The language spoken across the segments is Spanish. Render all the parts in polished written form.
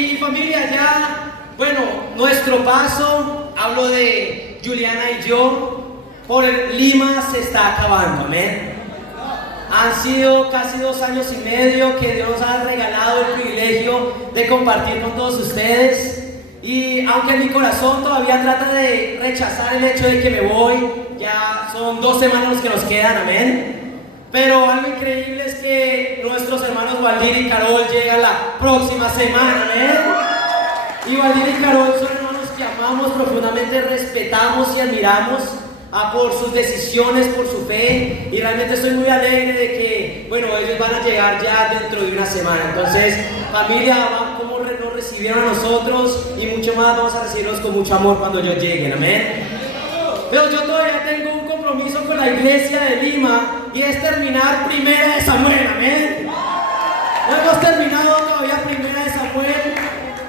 Y familia, ya, bueno, nuestro paso, hablo de Juliana y yo, por el Lima se está acabando, amén. Han sido casi 2 años y medio que Dios nos ha regalado el privilegio de compartir con todos ustedes. Y aunque mi corazón todavía trata de rechazar el hecho de que me voy, ya son 2 semanas los que nos quedan, amén. Pero algo increíble es que nuestros hermanos Waldir y Carol llegan la próxima semana, amén. Y Waldir y Carol son hermanos que amamos profundamente, respetamos y admiramos por sus decisiones, por su fe, y realmente estoy muy alegre de que, bueno, ellos van a llegar ya dentro de una semana. Entonces, familia, como nos recibieron a nosotros y mucho más, vamos a recibirlos con mucho amor cuando ellos lleguen, amén. Pero yo todavía tengo un compromiso con la iglesia de Lima y es terminar Primera de Samuel, amén. No hemos terminado todavía Primera de Samuel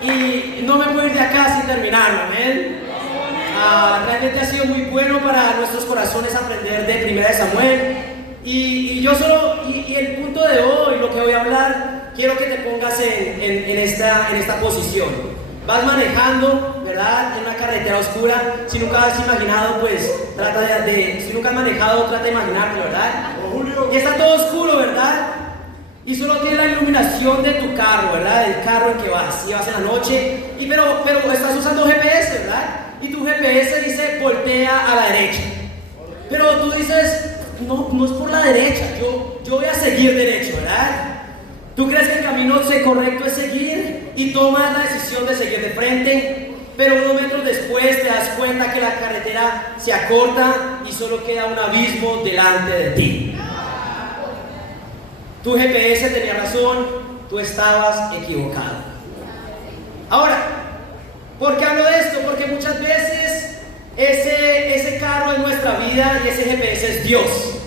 y no me puedo ir de acá sin terminarlo, amén. Realmente ha sido muy bueno para nuestros corazones aprender de Primera de Samuel y yo solo, y el punto de hoy, lo que voy a hablar, quiero que te pongas en esta posición. Vas manejando, ¿verdad? En una carretera oscura. Si nunca has imaginado, pues si nunca has manejado, trata de imaginarlo, ¿verdad? Y está todo oscuro, ¿verdad? Y solo tienes la iluminación de tu carro, ¿verdad? Del carro en que vas. Y vas en la noche, pero estás usando GPS, ¿verdad? Y tu GPS dice voltea a la derecha. Pero tú dices, no es por la derecha, yo voy a seguir derecho, ¿verdad? Tú crees que el camino correcto es seguir y tomas la decisión de seguir de frente, pero unos metros después te das cuenta que la carretera se acorta y solo queda un abismo delante de ti. Tu GPS tenía razón, tú estabas equivocado. Ahora, ¿por qué hablo de esto? Porque muchas veces ese carro en nuestra vida y ese GPS es Dios.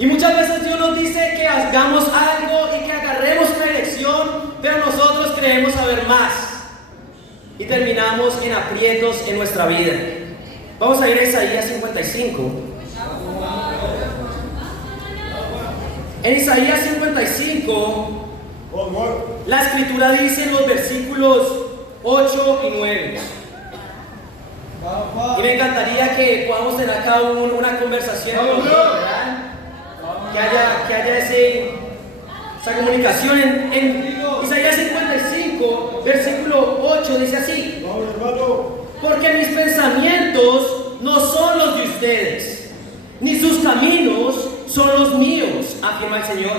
Y muchas veces Dios nos dice que hagamos algo y que agarremos una dirección, pero nosotros creemos saber más y terminamos en aprietos en nuestra vida. Vamos a ir a Isaías 55. En Isaías 55, la escritura dice en los versículos 8 y 9. Y me encantaría que podamos tener acá una conversación, ¿verdad? Que haya esa comunicación. En Isaías 55, versículo 8, dice así: porque mis pensamientos no son los de ustedes, ni sus caminos son los míos, afirma el Señor.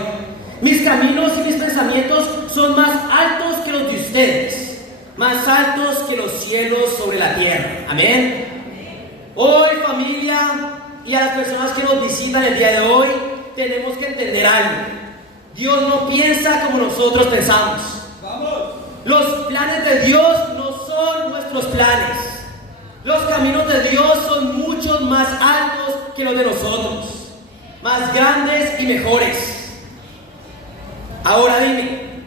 Mis caminos y mis pensamientos son más altos que los de ustedes, más altos que los cielos sobre la tierra. Amén. Hoy, familia, y a las personas que nos visitan el día de hoy, tenemos que entender algo. Dios no piensa como nosotros pensamos. Los planes de Dios no son nuestros planes. Los caminos de Dios son mucho más altos que los de nosotros, más grandes y mejores. Ahora dime,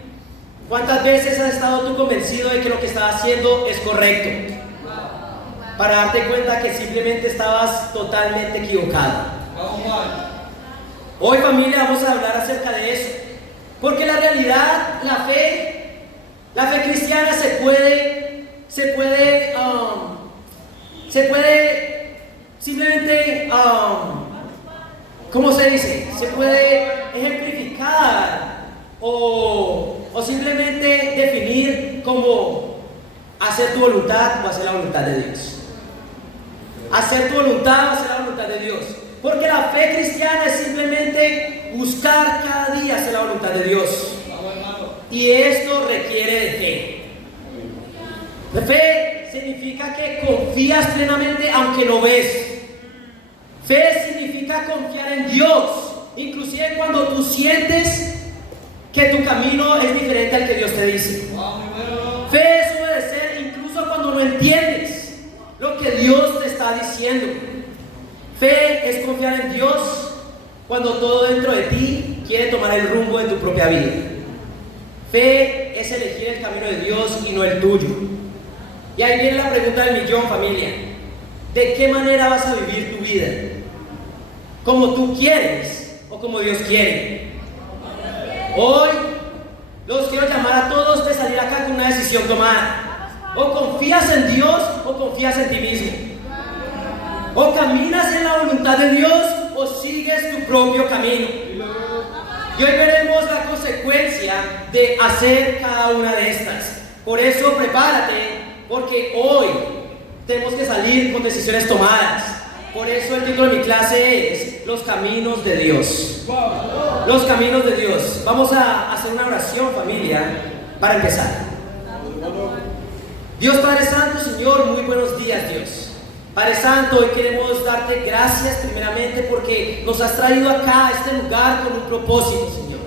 ¿cuántas veces has estado tú convencido de que lo que estás haciendo es correcto, para darte cuenta que simplemente estabas totalmente equivocado? Hoy, familia, vamos a hablar acerca de eso, porque la realidad, la fe cristiana se puede simplemente, ¿cómo se dice? Se puede ejemplificar o simplemente definir como hacer tu voluntad o hacer la voluntad de Dios. Hacer tu voluntad o hacer la voluntad de Dios. Porque la fe cristiana es simplemente buscar cada día hacer la voluntad de Dios. Y esto requiere de fe. La fe significa que confías plenamente aunque no ves. Fe significa confiar en Dios, inclusive cuando tú sientes que tu camino es diferente al que Dios te dice. Fe es obedecer incluso cuando no entiendes lo que Dios te está diciendo. Fe es confiar en Dios cuando todo dentro de ti quiere tomar el rumbo de tu propia vida. Fe es elegir el camino de Dios y no el tuyo. Y ahí viene la pregunta del millón, familia. ¿De qué manera vas a vivir tu vida? ¿Como tú quieres o como Dios quiere? Hoy los quiero llamar llamar a todos de salir acá con una decisión tomada. O confías en Dios o confías en ti mismo. O caminas en la voluntad de Dios o sigues tu propio camino. Y hoy veremos la consecuencia de hacer cada una de estas. Por eso prepárate, porque hoy tenemos que salir con decisiones tomadas. Por eso el título de mi clase es Los Caminos de Dios. Los Caminos de Dios. Vamos a hacer una oración, familia, para empezar. Dios Padre Santo, Señor, muy buenos días, Dios. Padre Santo, hoy queremos darte gracias primeramente porque nos has traído acá a este lugar con un propósito, Señor.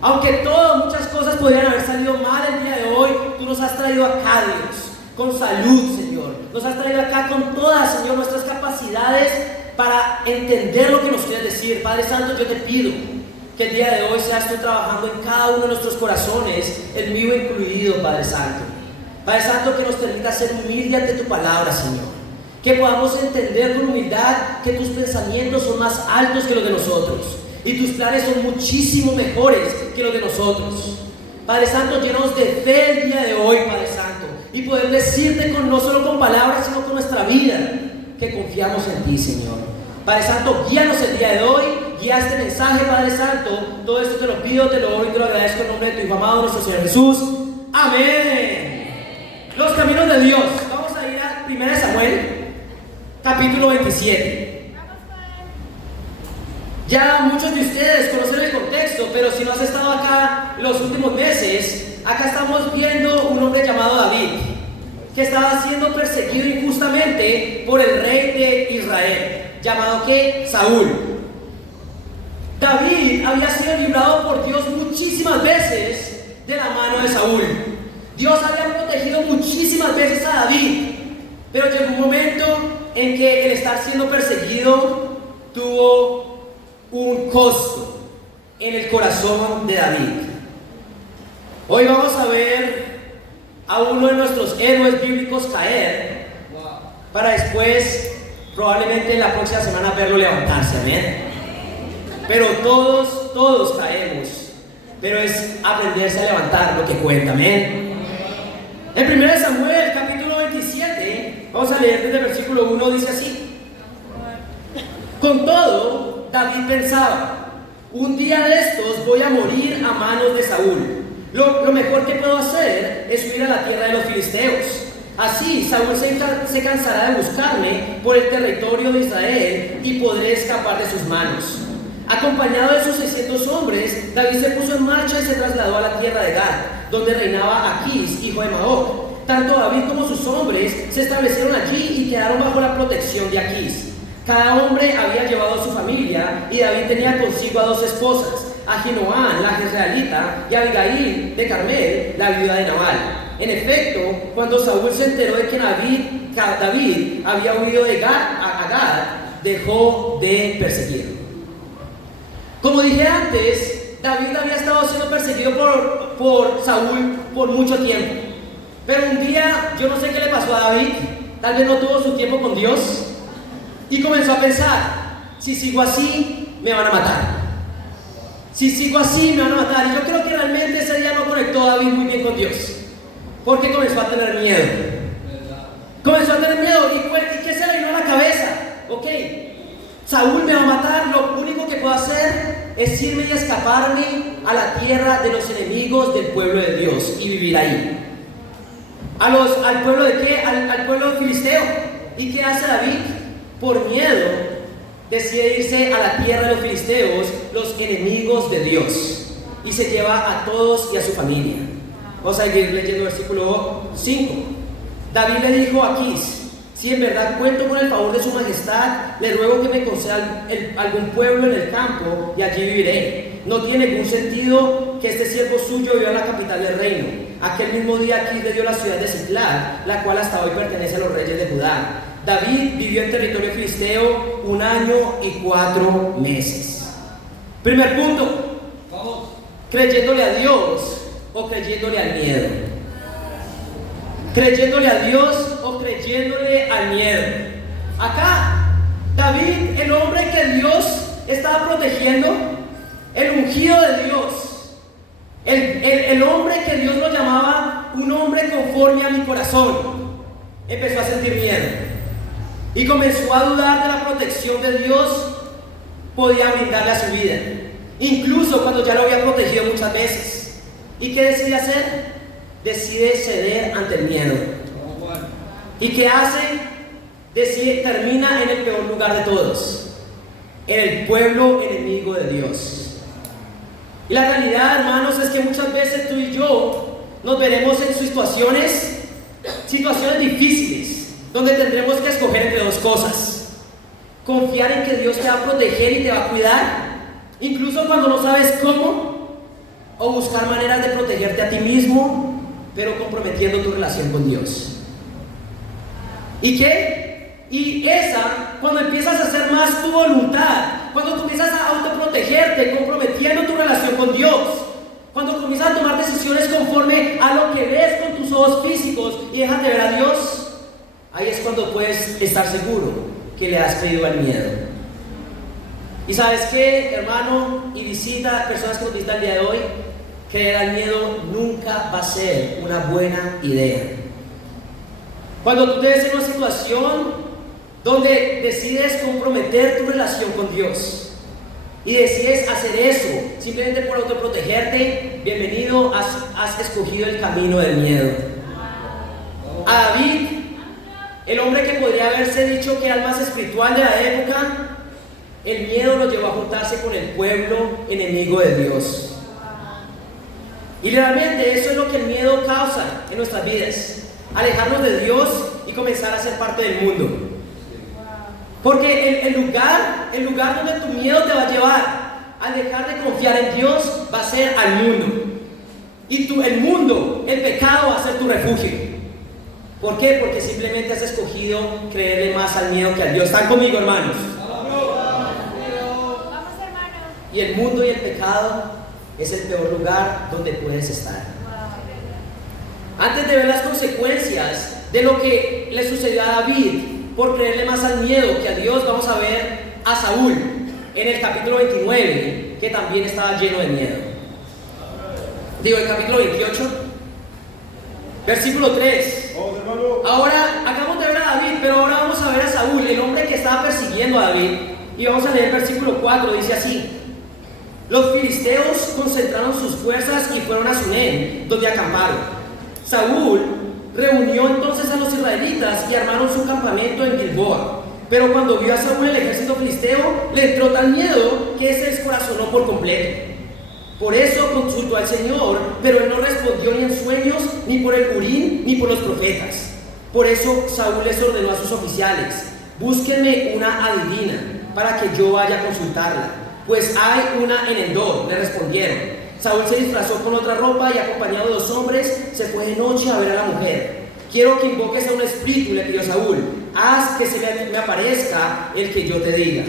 Aunque muchas cosas podrían haber salido mal el día de hoy, tú nos has traído acá, Dios, con salud, Señor. Nos has traído acá con todas, Señor, nuestras capacidades para entender lo que nos quieres decir. Padre Santo, yo te pido que el día de hoy seas tú trabajando en cada uno de nuestros corazones, el mío incluido, Padre Santo. Padre Santo, que nos permita ser humildes ante tu palabra, Señor. Que podamos entender con humildad que tus pensamientos son más altos que los de nosotros y tus planes son muchísimo mejores que los de nosotros. Padre Santo, llenos de fe el día de hoy, Padre Santo, y poder decirte no solo con palabras, sino con nuestra vida, que confiamos en ti, Señor. Padre Santo, guíanos el día de hoy, guía este mensaje, Padre Santo. Todo esto te lo pido, te lo doy y te lo agradezco en nombre de tu Hijo amado, nuestro Señor Jesús. Amén. Los caminos de Dios. Vamos a ir a 1 Samuel. Capítulo 27. Ya muchos de ustedes conocen el contexto, pero si no has estado acá los últimos meses, acá estamos viendo un hombre llamado David, que estaba siendo perseguido injustamente por el rey de Israel, llamado ¿qué? Saúl. David había sido librado por Dios muchísimas veces de la mano de Saúl. Dios había protegido muchísimas veces a David, pero llegó un momento en que el estar siendo perseguido tuvo un costo en el corazón de David. Hoy vamos a ver a uno de nuestros héroes bíblicos caer, para después, probablemente la próxima semana, verlo levantarse, amén. Pero todos caemos, pero es aprenderse a levantar lo que cuenta, amén. En 1 Samuel, capítulo 27, vamos a leer desde el versículo 1, dice así: Con todo, David pensaba, un día de estos voy a morir a manos de Saúl. Lo mejor que puedo hacer es huir a la tierra de los filisteos. Así Saúl se cansará de buscarme por el territorio de Israel y podré escapar de sus manos. Acompañado de sus 600 hombres, David se puso en marcha y se trasladó a la tierra de Gad, donde reinaba Aquís, hijo de Maoc. Tanto David como sus hombres se establecieron allí y quedaron bajo la protección de Aquís. Cada hombre había llevado a su familia y David tenía consigo a 2 esposas, Ahinoam, la jezreelita, y Abigail de Carmel, la viuda de Nabal. En efecto, cuando Saúl se enteró de que David había huido de Gad a Gad, dejó de perseguirlo. Como dije antes, David había estado siendo perseguido por Saúl por mucho tiempo. Pero un día, yo no sé qué le pasó a David, tal vez no tuvo su tiempo con Dios, y comenzó a pensar, si sigo así, me van a matar. Si sigo así, me van a matar. Y yo creo que realmente ese día no conectó a David muy bien con Dios, porque comenzó a tener miedo. Comenzó a tener miedo, ¿y qué se le vino a la cabeza? Ok, Saúl me va a matar, lo único que puedo hacer es irme y escaparme a la tierra de los enemigos del pueblo de Dios y vivir ahí. ¿Al pueblo de qué? Al pueblo filisteo. ¿Y qué hace David? Por miedo decide irse a la tierra de los filisteos, los enemigos de Dios, y se lleva a todos y a su familia. Vamos a ir leyendo el versículo 5. David le dijo a Aquís: si en verdad cuento con el favor de su majestad, le ruego que me conceda algún pueblo en el campo y allí viviré. No tiene ningún sentido que este siervo suyo viva en la capital del reino. Aquel mismo día Aquís le dio la ciudad de Siclag, la cual hasta hoy pertenece a los reyes de Judá. David vivió en territorio filisteo 1 año y 4 meses. Primer punto: creyéndole a Dios o creyéndole al miedo. Creyéndole a Dios o creyéndole al miedo. Acá, David, el hombre que Dios estaba protegiendo, el ungido de Dios, El hombre que Dios lo llamaba un hombre conforme a mi corazón, empezó a sentir miedo y comenzó a dudar de la protección de Dios podía brindarle a su vida, incluso cuando ya lo había protegido muchas veces. ¿Y qué decide hacer? Decide ceder ante el miedo. ¿Y qué hace? Termina en el peor lugar de todos, en el pueblo enemigo de Dios. Y la realidad, hermanos, es que muchas veces tú y yo nos veremos en situaciones difíciles, donde tendremos que escoger entre dos cosas: confiar en que Dios te va a proteger y te va a cuidar, incluso cuando no sabes cómo, o buscar maneras de protegerte a ti mismo, pero comprometiendo tu relación con Dios. ¿Y qué? Y cuando empiezas a hacer más tu voluntad, cuando tú empiezas a autoprotegerte, comprometiendo tu relación con Dios, cuando comienzas a tomar decisiones conforme a lo que ves con tus ojos físicos y dejas de ver a Dios, ahí es cuando puedes estar seguro que le has creído al miedo. Y sabes qué, hermano, y personas que nos visitan el día de hoy, creer al miedo nunca va a ser una buena idea. Cuando tú te ves en una situación donde decides comprometer tu relación con Dios y decides hacer eso simplemente por autoprotegerte, bienvenido, has escogido el camino del miedo. A David, el hombre que podría haberse dicho que era el más espiritual de la época, el miedo lo llevó a juntarse con el pueblo enemigo de Dios. Y realmente eso es lo que el miedo causa en nuestras vidas: alejarnos de Dios y comenzar a ser parte del mundo. Porque el lugar donde tu miedo te va a llevar al dejar de confiar en Dios va a ser al mundo. Y el mundo, el pecado, va a ser tu refugio. ¿Por qué? Porque simplemente has escogido creerle más al miedo que al Dios. ¿Están conmigo, hermanos? Y el mundo y el pecado es el peor lugar donde puedes estar. Antes de ver las consecuencias de lo que le sucedió a David por creerle más al miedo que a Dios, vamos a ver a Saúl en el capítulo 29, que también estaba lleno de miedo. Digo, el capítulo 28, versículo 3. Ahora acabamos de ver a David, pero ahora vamos a ver a Saúl, el hombre que estaba persiguiendo a David. Y vamos a leer el versículo 4, dice así: los filisteos concentraron sus fuerzas y fueron a Sunem, donde acamparon. Saúl reunió entonces a los israelitas y armaron su campamento en Gilboa. Pero cuando vio a Saúl el ejército filisteo, le entró tal miedo que se descorazonó por completo. Por eso consultó al Señor, pero él no respondió ni en sueños, ni por el Urim, ni por los profetas. Por eso Saúl les ordenó a sus oficiales: búsquenme una adivina para que yo vaya a consultarla, pues hay una en Endor. Le respondieron. Saúl se disfrazó con otra ropa y, acompañado de 2 hombres, se fue de noche a ver a la mujer. Quiero que invoques a un espíritu, le pidió Saúl. Haz que se me aparezca el que yo te diga.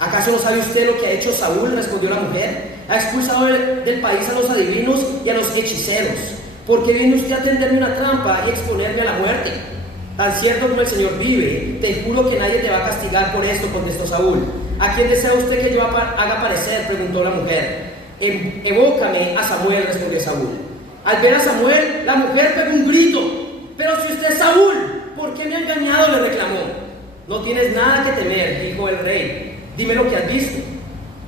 ¿Acaso no sabe usted lo que ha hecho Saúl?, respondió la mujer. Ha expulsado del país a los adivinos y a los hechiceros. ¿Por qué viene usted a tenderme una trampa y exponerme a la muerte? Tan cierto como el Señor vive, te juro que nadie te va a castigar por esto, contestó Saúl. ¿A quién desea usted que yo haga aparecer?, preguntó la mujer. Evócame a Samuel, respondió Saúl. Al ver a Samuel, la mujer pegó un grito. Pero si usted es Saúl, ¿por qué me ha engañado?, le reclamó. No tienes nada que temer, dijo el rey. Dime lo que has visto.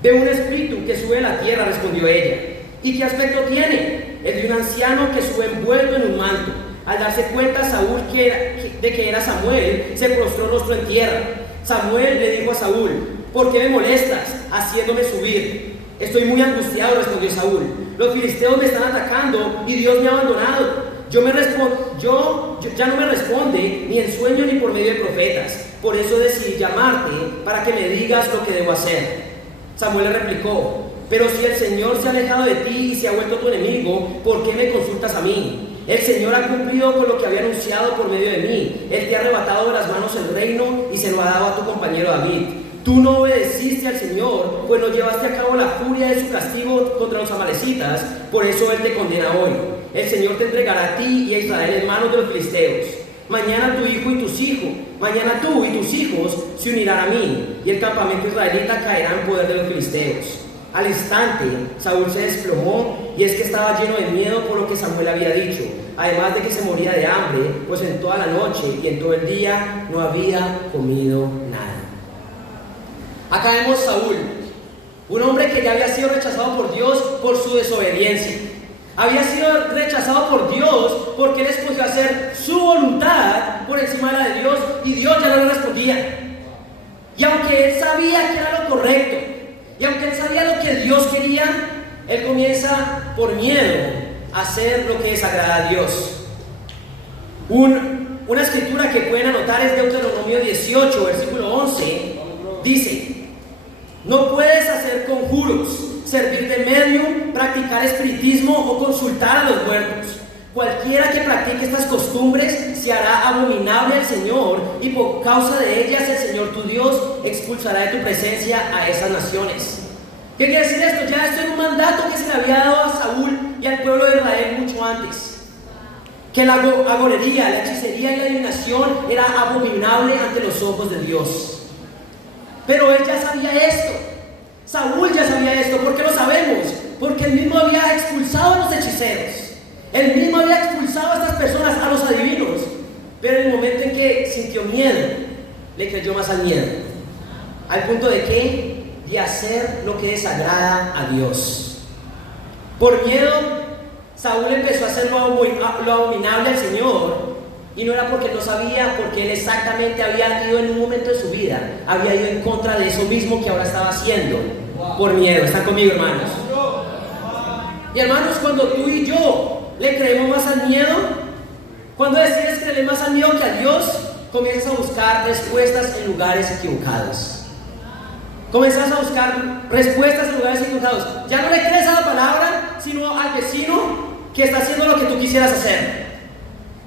Veo un espíritu que sube de la tierra, respondió ella. ¿Y qué aspecto tiene? El de un anciano que sube envuelto en un manto. Al darse cuenta Saúl de que era Samuel, se postró rostro en tierra. Samuel le dijo a Saúl: ¿por qué me molestas haciéndome subir? Estoy muy angustiado, respondió Saúl. Los filisteos me están atacando y Dios me ha abandonado. Ya no me responde ni en sueño ni por medio de profetas. Por eso decidí llamarte para que me digas lo que debo hacer. Samuel le replicó: pero si el Señor se ha alejado de ti y se ha vuelto tu enemigo, ¿por qué me consultas a mí? El Señor ha cumplido con lo que había anunciado por medio de mí. Él te ha arrebatado de las manos el reino y se lo ha dado a tu compañero David. Tú no obedeciste al Señor, pues no llevaste a cabo la furia de su castigo contra los amalecitas. Por eso Él te condena hoy. El Señor te entregará a ti y a Israel en manos de los filisteos. Mañana tú y tus hijos se unirán a mí, y el campamento israelita caerá en poder de los filisteos. Al instante, Saúl se desplomó, y es que estaba lleno de miedo por lo que Samuel había dicho, además de que se moría de hambre, pues en toda la noche y en todo el día no había comido nada. Acá vemos Saúl, un hombre que ya había sido rechazado por Dios por su desobediencia. Había sido rechazado por Dios porque él escogió hacer su voluntad por encima de la de Dios, y Dios ya no le respondía. Y aunque él sabía que era lo correcto, y aunque él sabía lo que Dios quería, él comienza por miedo a hacer lo que desagrada a Dios. Una escritura que pueden anotar es Deuteronomio 18, versículo 11. Dice: no puedes hacer conjuros, servir de medium, practicar espiritismo o consultar a los muertos. Cualquiera que practique estas costumbres se hará abominable al Señor, y por causa de ellas el Señor tu Dios expulsará de tu presencia a esas naciones. ¿Qué quiere decir esto? Ya esto es un mandato que se le había dado a Saúl y al pueblo de Israel mucho antes. Que la agorería, la hechicería y la adivinación era abominable ante los ojos de Dios. Pero él ya sabía esto. Saúl ya sabía esto. ¿Por qué lo sabemos? Porque él mismo había expulsado a los hechiceros. Él mismo había expulsado a estas personas, a los adivinos. Pero en el momento en que sintió miedo, le creyó más al miedo. Al punto de que de hacer lo que desagrada a Dios. Por miedo, Saúl empezó a hacer lo abominable al Señor. Y no era porque no sabía, porque él exactamente había ido en un momento de su vida, había ido en contra de eso mismo que ahora estaba haciendo, por miedo. ¿Están conmigo, hermanos? Y hermanos, cuando tú y yo le creemos más al miedo, cuando decides creerle más al miedo que a Dios, comienzas a buscar respuestas en lugares equivocados. Comienzas a buscar respuestas en lugares equivocados. Ya no le crees a la palabra, sino al vecino que está haciendo lo que tú quisieras hacer.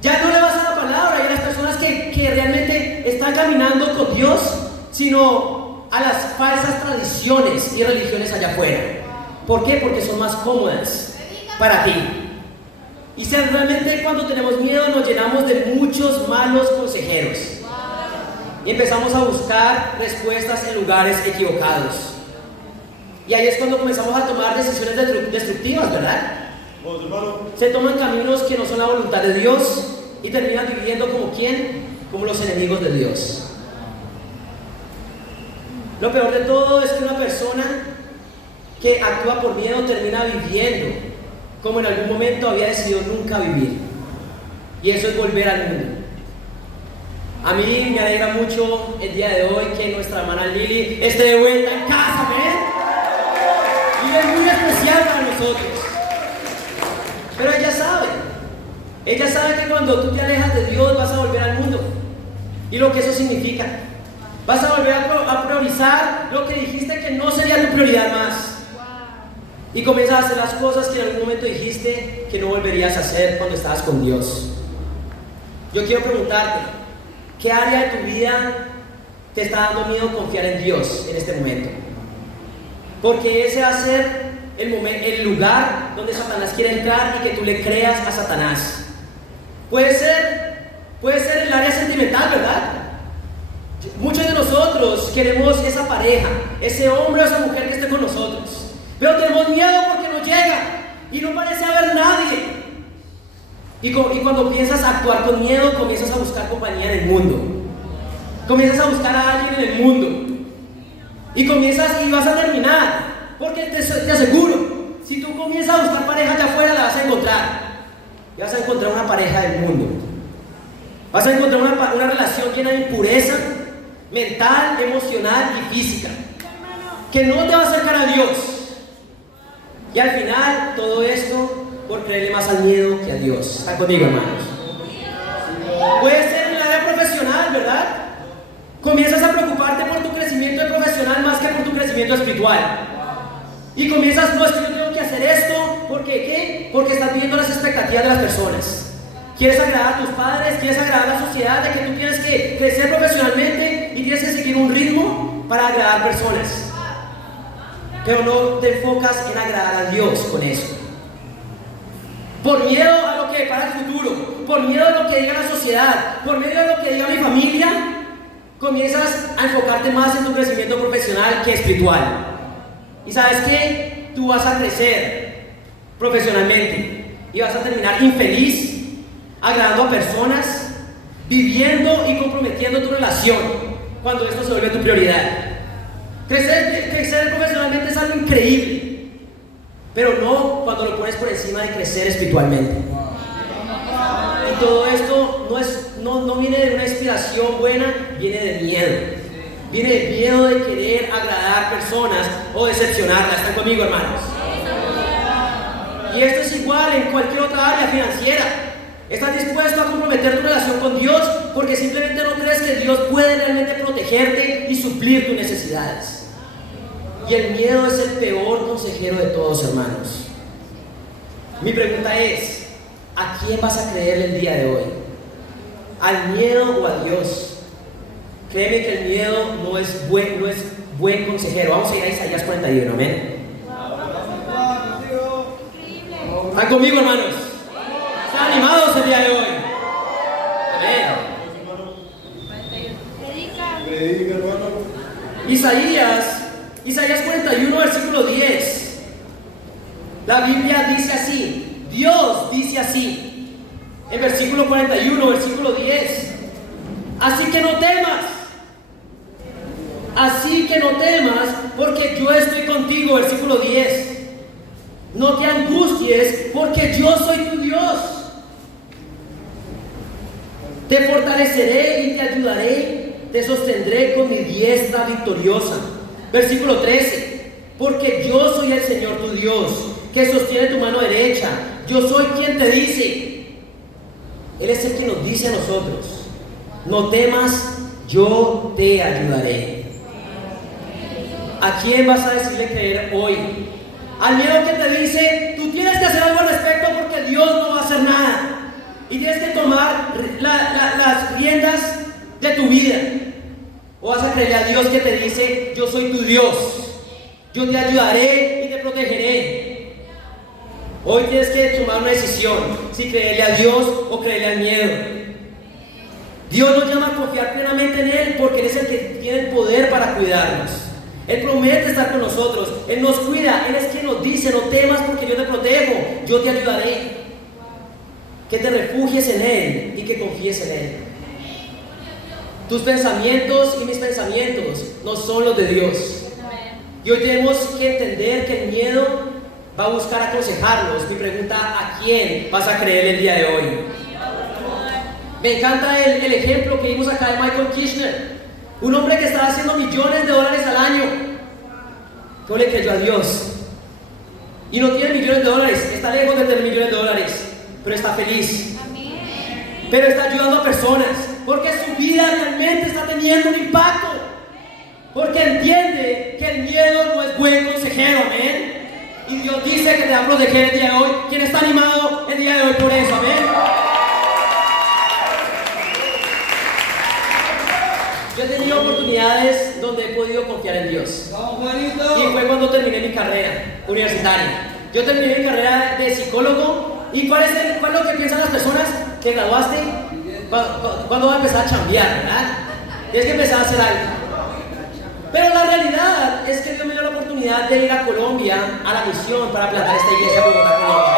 Ya no le vas a la palabra y a las personas que realmente están caminando con Dios, sino a las falsas tradiciones y religiones allá afuera. ¿Por qué? Porque son más cómodas para ti. Y si realmente cuando tenemos miedo nos llenamos de muchos malos consejeros y empezamos a buscar respuestas en lugares equivocados. Y ahí es cuando comenzamos a tomar decisiones destructivas, ¿verdad? Se toman caminos que no son la voluntad de Dios y terminan viviendo como ¿quién? Como los enemigos de Dios. Lo peor de todo es que una persona que actúa por miedo termina viviendo como en algún momento había decidido nunca vivir. Y eso es volver al mundo. A mí me alegra mucho el día de hoy que nuestra hermana Lili esté de vuelta en casa, ¿ven? Y es muy especial para nosotros. Pero ella sabe que cuando tú te alejas de Dios vas a volver al mundo. Y lo que eso significa. Vas a volver a priorizar lo que dijiste que no sería tu prioridad más. Y comienzas a hacer las cosas que en algún momento dijiste que no volverías a hacer cuando estabas con Dios. Yo quiero preguntarte, ¿qué área de tu vida te está dando miedo confiar en Dios en este momento? Porque ese va a ser el lugar donde Satanás quiere entrar y que tú le creas a Satanás. Puede ser el área sentimental, ¿verdad? Muchos de nosotros queremos esa pareja, ese hombre o esa mujer que esté con nosotros, pero tenemos miedo porque no llega y no parece haber nadie. Y cuando piensas a actuar con miedo, comienzas a buscar compañía en el mundo. Comienzas a buscar a alguien en el mundo. Y vas a terminar. Porque te aseguro, si tú comienzas a buscar pareja allá afuera, la vas a encontrar. Y vas a encontrar una pareja del mundo. Vas a encontrar una relación llena de impureza mental, emocional y física, que no te va a acercar a Dios. Y al final, todo esto por creerle más al miedo que a Dios. ¿Están conmigo, hermanos? Puede ser en el área profesional, ¿verdad? Comienzas a preocuparte por tu crecimiento profesional más que por tu crecimiento espiritual. Y comienzas, no, es que yo tengo que hacer esto, ¿por qué? ¿Qué? Porque estás viendo las expectativas de las personas. Quieres agradar a tus padres, quieres agradar a la sociedad, de que tú tienes que crecer profesionalmente y tienes que seguir un ritmo para agradar personas. Pero no te enfocas en agradar a Dios con eso. Por miedo a lo que depara el futuro, por miedo a lo que diga la sociedad, por miedo a lo que diga mi familia, comienzas a enfocarte más en tu crecimiento profesional que espiritual. Y ¿sabes qué? Tú vas a crecer profesionalmente y vas a terminar infeliz, agradando a personas, viviendo y comprometiendo tu relación cuando esto se vuelve tu prioridad. Crecer profesionalmente es algo increíble, pero no cuando lo pones por encima de crecer espiritualmente. Y todo esto no viene de una inspiración buena, viene de miedo. Viene de miedo de querer agradar personas o decepcionarlas. ¿Están conmigo, hermanos? Y esto es igual en cualquier otra área financiera. ¿Estás dispuesto a comprometer tu relación con Dios porque simplemente no crees que Dios puede realmente protegerte y suplir tus necesidades? Y el miedo es el peor consejero de todos, hermanos. Mi pregunta es, ¿a quién vas a creer el día de hoy? ¿Al miedo o a Dios? Créeme que el miedo no es buen consejero. Vamos a ir a Isaías 41, amén. ¿Están conmigo, hermanos? ¿Están animados el día de hoy? Amén. Isaías 41, versículo 10. La Biblia dice así, Dios dice así, en versículo 41, versículo 10. Así que no temas, porque yo estoy contigo, versículo 10. No te angusties, porque yo soy tu Dios. Te fortaleceré y te ayudaré, te sostendré con mi diestra victoriosa. Versículo 13. Porque yo soy el Señor tu Dios, que sostiene tu mano derecha. Yo soy quien te dice. Él es el que nos dice a nosotros: no temas, yo te ayudaré. ¿A quién vas a decirle creer hoy? Al miedo que te dice, tú tienes que hacer algo al respecto porque Dios no va a hacer nada. Y tienes que tomar las riendas de tu vida. O vas a creerle a Dios que te dice, yo soy tu Dios. Yo te ayudaré y te protegeré. Hoy tienes que tomar una decisión, si creerle a Dios o creerle al miedo. Dios nos llama a confiar plenamente en Él porque Él es el que tiene el poder para cuidarnos. Él promete estar con nosotros, Él nos cuida, Él es quien nos dice, no temas porque yo te protejo, yo te ayudaré. Que te refugies en Él y que confíes en Él. Tus pensamientos y mis pensamientos no son los de Dios. Y hoy tenemos que entender que el miedo va a buscar aconsejarnos. Mi pregunta, ¿a quién vas a creer el día de hoy? Me encanta el ejemplo que vimos acá de Michael Kirchner, un hombre que estaba haciendo millones de dólares al año. ¿Cómo le creyó a Dios? Y no tiene millones de dólares, está lejos de tener millones de dólares, pero está feliz. Pero está ayudando a personas, porque su vida realmente está teniendo un impacto, porque entiende que el miedo no es buen consejero, amén. Y Dios dice que te va a proteger el día de hoy. ¿Quién está animado el día de hoy por eso, amén? Yo he tenido oportunidades donde he podido confiar en Dios. Y fue cuando terminé mi carrera universitaria. Yo terminé mi carrera de psicólogo. ¿Y cuál es lo que piensan las personas que graduaste? ¿Cuándo va a empezar a chambear, verdad? Tienes que empezar a hacer algo. Pero la realidad es que Dios me dio la oportunidad de ir a Colombia a la misión para plantar esta iglesia en Bogotá, Colombia.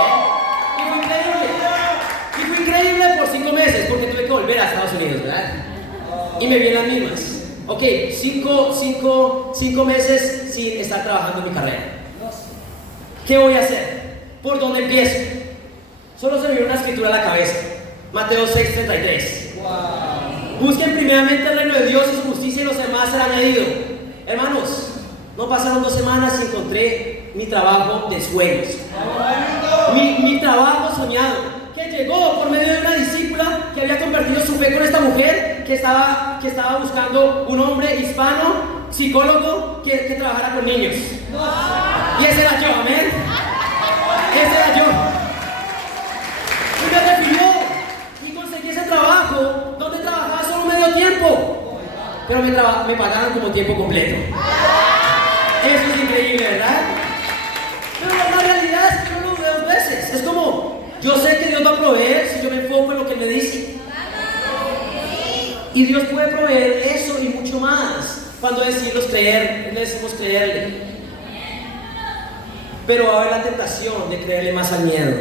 Y fue increíble por 5 meses porque tuve que volver a Estados Unidos, ¿verdad? Y me vi en las mismas. Ok, 5 meses sin estar trabajando en mi carrera. ¿Qué voy a hacer? ¿Por dónde empiezo? Solo se me vino una escritura a la cabeza. Mateo 6:33. Busquen primeramente el reino de Dios y su justicia y los demás serán añadidos. Hermanos, no pasaron 2 semanas y encontré mi trabajo de sueños. Mi trabajo soñado, que llegó por medio de una discípula que había compartido su fe con esta mujer que estaba buscando un hombre hispano, psicólogo, que trabajara con niños. Y ese era yo, amén. Ese era yo. Y me refirió y conseguí ese trabajo donde trabajaba solo medio tiempo, pero me pagaban como tiempo completo. Eso es increíble, ¿verdad? Pero la realidad es que yo lo veo 2 veces. Es como, yo sé que Dios va a proveer si yo me enfoco en lo que me dice. Y Dios puede proveer eso y mucho más cuando decimos creerle. pero va a haber la tentación de creerle más al miedo.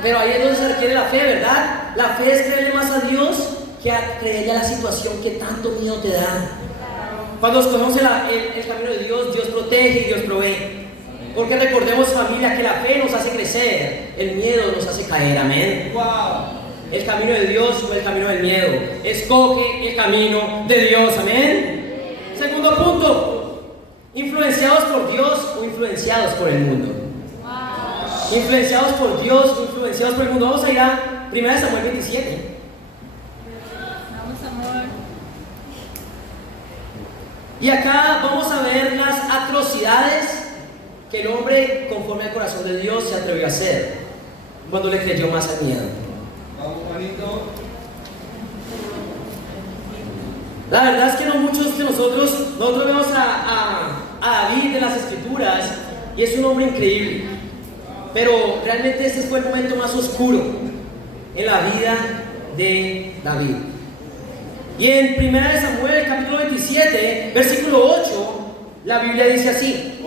Pero ahí es donde se requiere la fe, ¿verdad? La fe es creerle más a Dios que a creerle a la situación que tanto miedo te da. Cuando escogemos el camino de Dios, Dios protege y Dios provee. Porque recordemos, familia, que la fe nos hace crecer, el miedo nos hace caer, amén. El camino de Dios o el camino del miedo. Escoge el camino de Dios, amén. Segundo punto, influenciados por Dios o influenciados por el mundo. Influenciados por Dios o influenciados por el mundo. Vamos a ir a 1 Samuel 27. Y acá vamos a ver las atrocidades que el hombre, conforme al corazón de Dios, se atrevió a hacer cuando le creyó más al miedo. Vamos, Juanito. La verdad es que no muchos de nosotros vemos a David en las escrituras y es un hombre increíble, pero realmente este fue el momento más oscuro en la vida de David. Y en 1 Samuel, capítulo 27, versículo 8, la Biblia dice así: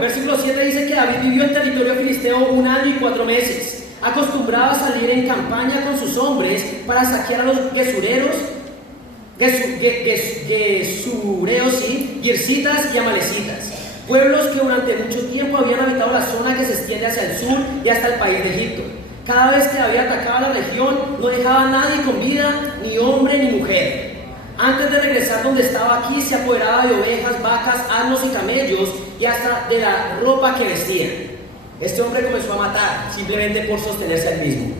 versículo 7 dice que David vivió en territorio filisteo 1 año y 4 meses. Acostumbraba a salir en campaña con sus hombres para saquear a los girsitas y amalecitas, pueblos que durante mucho tiempo habían habitado la zona que se extiende hacia el sur y hasta el país de Egipto. Cada vez que David atacaba la región, no dejaba a nadie con vida, ni hombre ni mujer. Antes de regresar donde estaba aquí, se apoderaba de ovejas, vacas, asnos y camellos, y hasta de la ropa que vestían. Este hombre comenzó a matar, simplemente por sostenerse al mismo.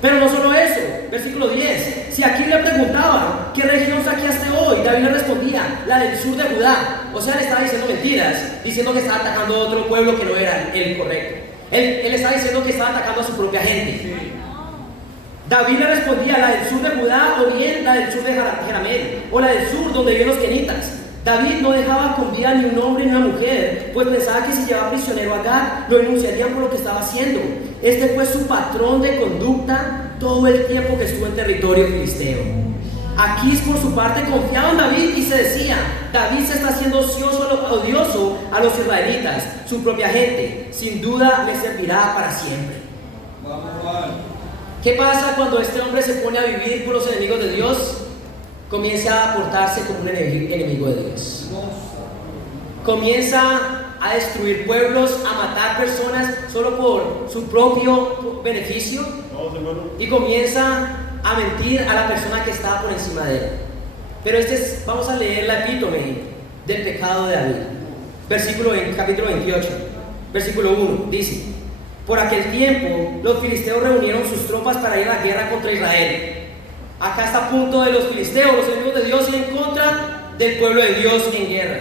Pero no solo eso, versículo 10, si aquí le preguntaban, ¿qué región saqueaste hoy? David le respondía, la del sur de Judá. O sea, le estaba diciendo mentiras, diciendo que estaba atacando a otro pueblo que no era el correcto. Él estaba diciendo que estaba atacando a su propia gente. David le respondía, la del sur de Judá, o bien la del sur de Jeramel, o la del sur donde viven los kenitas. David no dejaba con vida ni un hombre ni una mujer, pues pensaba que si llevaba prisionero a Gad, lo denunciarían por lo que estaba haciendo. Este fue su patrón de conducta todo el tiempo que estuvo en territorio filisteo. Aquis, por su parte, confiaba en David y se decía, David se está haciendo odioso a los israelitas, su propia gente. Sin duda le servirá para siempre. ¿Qué pasa cuando este hombre se pone a vivir por los enemigos de Dios? Comienza a portarse como un enemigo de Dios. Comienza a destruir pueblos, a matar personas solo por su propio beneficio. Y comienza a mentir a la persona que estaba por encima de él. Pero vamos a leer la epítome del pecado de David. Capítulo 28, versículo 1, dice: por aquel tiempo los filisteos reunieron sus tropas para ir a la guerra contra Israel. Acá está a punto de los filisteos, los enemigos de Dios, y en contra del pueblo de Dios en guerra.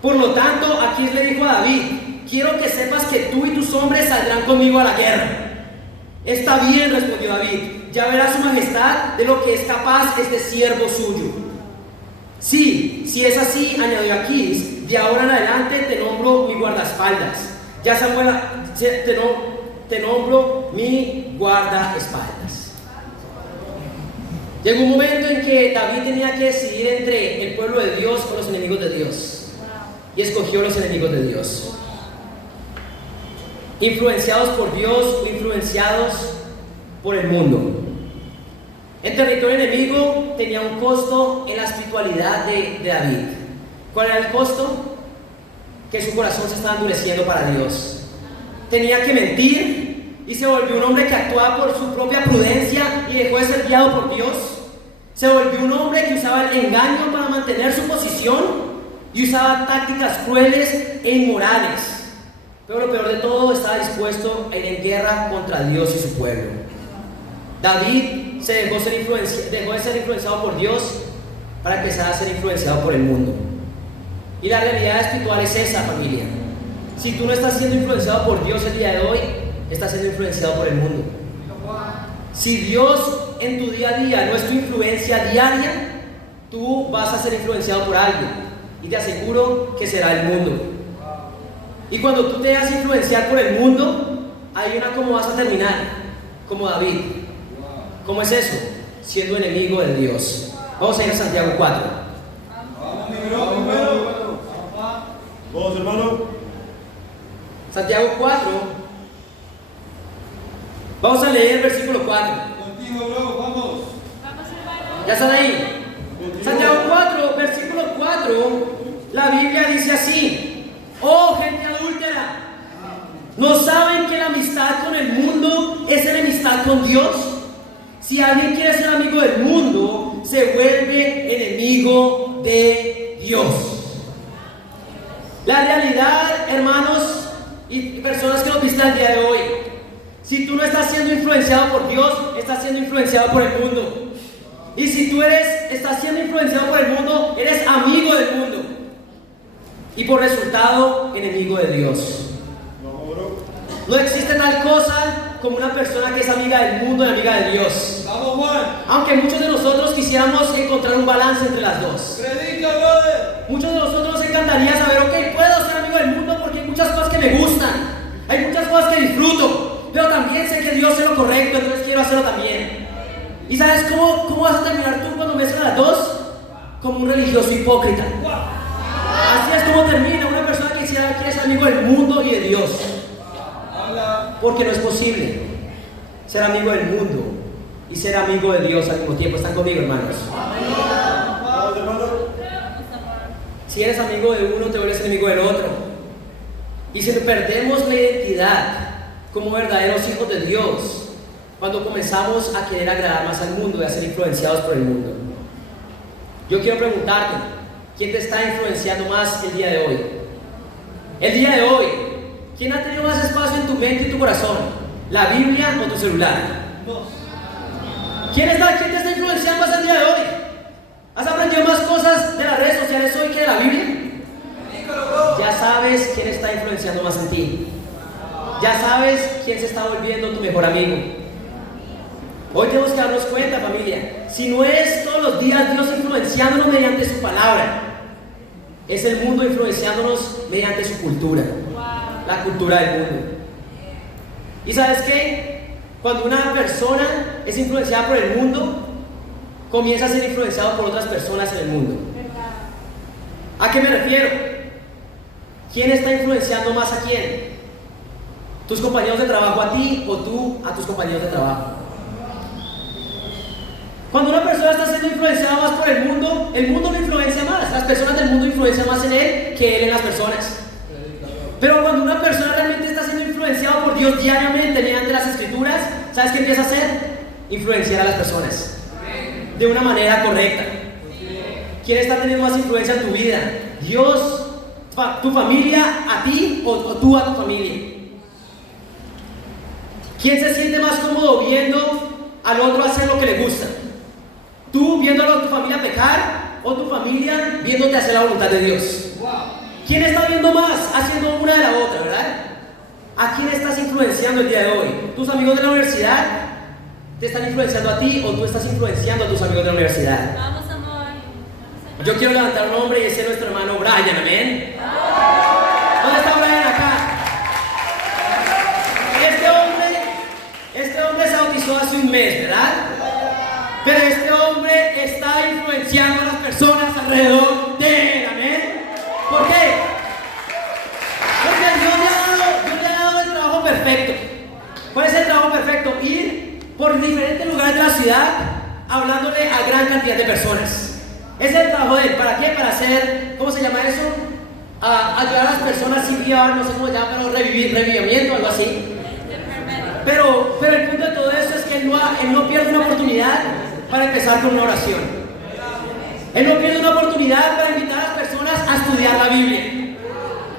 Por lo tanto, Aquis le dijo a David: quiero que sepas que tú y tus hombres saldrán conmigo a la guerra. Está bien, respondió David, ya verá su majestad de lo que es capaz este siervo suyo. Sí, si es así, añadió Aquis, de ahora en adelante te nombro mi guardaespaldas. Ya Samuel, te nombro mi guardaespaldas. Llegó un momento en que David tenía que decidir entre el pueblo de Dios o los enemigos de Dios. Y escogió los enemigos de Dios. Influenciados por Dios o influenciados por el mundo. El territorio enemigo tenía un costo en la espiritualidad de David. ¿Cuál era el costo? Que su corazón se estaba endureciendo para Dios. Tenía que mentir y se volvió un hombre que actuaba por su propia prudencia y dejó de ser guiado por Dios. Se volvió un hombre que usaba el engaño para mantener su posición y usaba tácticas crueles e inmorales. Pero lo peor de todo, estaba dispuesto a ir en guerra contra Dios y su pueblo. David dejó de ser influenciado por Dios para empezar a ser influenciado por el mundo. Y la realidad espiritual es esa, familia. Si tú no estás siendo influenciado por Dios el día de hoy, estás siendo influenciado por el mundo. Si Dios en tu día a día no es tu influencia diaria, tú vas a ser influenciado por alguien. Y te aseguro que será el mundo. Y cuando tú te dejas influenciar por el mundo, hay cómo vas a terminar, como David. ¿Cómo es eso? Siendo enemigo de Dios. Vamos a ir a Santiago 4. Vamos, mi bro, primero. Vamos, hermano. Santiago 4. Vamos a leer el versículo 4. Contigo, bro, vamos. ¿Ya están ahí? Santiago 4, versículo 4. La Biblia dice así: oh gente adúltera, ¿no saben que la amistad con el mundo es enemistad con Dios? Si alguien quiere ser amigo del mundo, se vuelve enemigo de Dios. La realidad, hermanos y personas que nos visitan el día de hoy, si tú no estás siendo influenciado por Dios, estás siendo influenciado por el mundo. Y si tú estás siendo influenciado por el mundo, eres amigo del mundo. Y por resultado, enemigo de Dios. Vamos, bro. No existe tal cosa como una persona que es amiga del mundo y amiga de Dios. Vamos, Juan. Aunque muchos de nosotros quisiéramos encontrar un balance entre las dos. Predica, brother. Muchos de nosotros nos encantaría saber, ok, puedo ser amigo del mundo porque hay muchas cosas que me gustan. Hay muchas cosas que disfruto. Pero también sé que Dios es lo correcto, entonces quiero hacerlo también. ¿Y sabes cómo vas a terminar tú cuando mezclas las dos? Como un religioso hipócrita. Así es como termina una persona que quiere ser amigo del mundo y de Dios. Porque no es posible ser amigo del mundo y ser amigo de Dios al mismo tiempo. ¿Están conmigo, hermanos? Vamos, hermano. Si eres amigo de uno, te vuelves enemigo del otro. Y si perdemos la identidad como verdaderos hijos de Dios, cuando comenzamos a querer agradar más al mundo y a ser influenciados por el mundo. Yo quiero preguntarte, ¿quién te está influenciando más el día de hoy? El día de hoy, ¿quién ha tenido más espacio en tu mente y tu corazón? ¿La Biblia o tu celular? ¿Quién te está influenciando más el día de hoy? ¿Has aprendido más cosas de las redes sociales hoy que de la Biblia? Ya sabes quién está influenciando más en ti. Ya sabes quién se está volviendo tu mejor amigo. Hoy tenemos que darnos cuenta, familia, si no es todos los días Dios influenciándonos mediante su palabra, es el mundo influenciándonos mediante su cultura, la cultura del mundo. ¿Y sabes qué? Cuando una persona es influenciada por el mundo, comienza a ser influenciado por otras personas en el mundo. ¿A qué me refiero? ¿Quién está influenciando más a quién? ¿Tus compañeros de trabajo a ti o tú a tus compañeros de trabajo? Cuando una persona está siendo influenciada más por el mundo lo influencia más. Las personas del mundo influencian más en él que él en las personas. Pero cuando una persona realmente está siendo influenciada por Dios diariamente mediante las escrituras, ¿sabes qué empieza a hacer? Influenciar a las personas de una manera correcta. ¿Quién está teniendo más influencia en tu vida? ¿Dios, tu familia, a ti o tú a tu familia? ¿Quién se siente más cómodo viendo al otro hacer lo que le gusta? ¿Tú viendo a tu familia pecar o tu familia viéndote hacer la voluntad de Dios? ¿Quién está viendo más haciendo una de la otra, verdad? ¿A quién estás influenciando el día de hoy? ¿Tus amigos de la universidad te están influenciando a ti o tú estás influenciando a tus amigos de la universidad? Vamos, amor. Yo quiero levantar un nombre y ese es nuestro hermano Brian, amén. ¿Dónde está Brian acá? Este hombre se bautizó hace un mes, ¿verdad? Pero este hombre está influenciando a las personas alrededor de él, amén. ¿Por qué? Porque Dios le ha dado el trabajo perfecto. ¿Cuál es el trabajo perfecto? Ir por diferentes lugares de la ciudad hablándole a gran cantidad de personas. Ese es el trabajo de él. ¿Para qué? Para hacer, ¿cómo se llama eso? Ayudar a las personas sin guiar, no sé cómo se llama, pero revivimiento, algo así. Pero el punto de todo eso es que él no pierde una oportunidad para empezar con una oración. Él no pierde una oportunidad para invitar a las personas a estudiar la Biblia.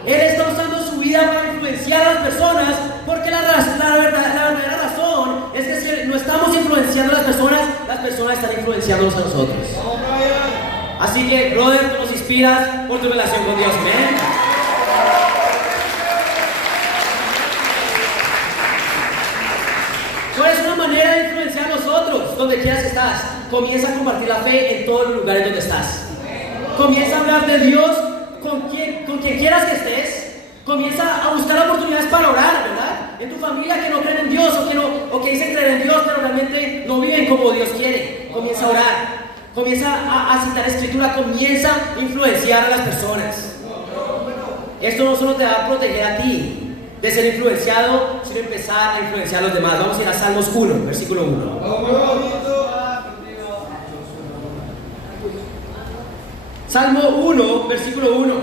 Él está usando su vida para influenciar a las personas, porque la verdadera razón es que si no estamos influenciando a las personas están influenciándonos a nosotros. Así que, brother, tú nos inspiras por tu relación con Dios, amén. ¿Cuál es una manera de influenciar a nosotros? Donde quieras que estás, comienza a compartir la fe en todos los lugares donde estás. Comienza a hablar de Dios con quien quieras que estés. Comienza a buscar oportunidades para orar, ¿verdad? En tu familia que no creen en Dios o que dicen creer en Dios, pero realmente no viven como Dios quiere. Comienza a orar. Comienza a citar escritura. Comienza a influenciar a las personas. esto no solo te va a proteger a ti de ser influenciado, sino empezar a influenciar a los demás. Vamos a ir a Salmos 1, versículo 1. Vamos, bro. Salmo 1, versículo 1.